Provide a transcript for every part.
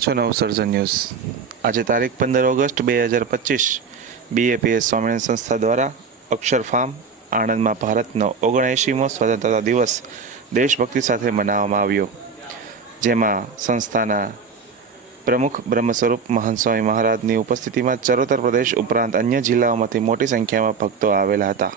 છો નવસર્જન ન્યૂઝ. આજે તારીખ પંદર ઓગસ્ટ બે હજાર પચીસ. બીએપીએસ સ્વામિનારાયણ સંસ્થા દ્વારા અક્ષર ફાર્મ આણંદમાં ભારતનો ઓગણએંશીમો સ્વતંત્રતા દિવસ દેશભક્તિ સાથે મનાવવામાં આવ્યો. જેમાં સંસ્થાના પ્રમુખ બ્રહ્મ સ્વરૂપ મહંત સ્વામી મહારાજની ઉપસ્થિતિમાં ચરોતર પ્રદેશ ઉપરાંત અન્ય જિલ્લાઓમાંથી મોટી સંખ્યામાં ભક્તો આવેલા હતા.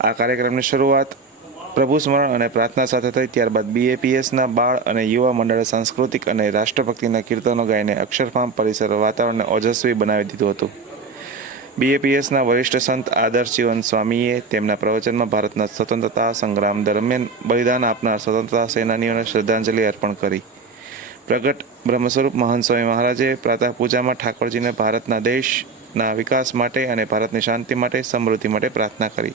આ કાર્યક્રમની શરૂઆત પ્રભુ સ્મરણ અને પ્રાર્થના સાથે થઈ ત્યારબાદ બીએપીએસના બાળ અને યુવા મંડળે સાંસ્કૃતિક અને રાષ્ટ્રભક્તિના કીર્તનો ગાઈને અક્ષરફામ પરિસર વાતાવરણને ઓજસ્વી બનાવી દીધું હતું. બીએપીએસના વરિષ્ઠ સંત આદર્શ જીવન સ્વામીએ તેમના પ્રવચનમાં ભારતના સ્વતંત્રતા સંગ્રામ દરમિયાન બલિદાન આપનાર સ્વતંત્રતા સેનાનીઓને શ્રદ્ધાંજલિ અર્પણ કરી. પ્રગટ બ્રહ્મસ્વરૂપ મહંત સ્વામી મહારાજે પ્રાતઃ પૂજામાં ઠાકોરજીને ભારતના દેશના વિકાસ માટે અને ભારતની શાંતિ માટે સમૃદ્ધિ માટે પ્રાર્થના કરી.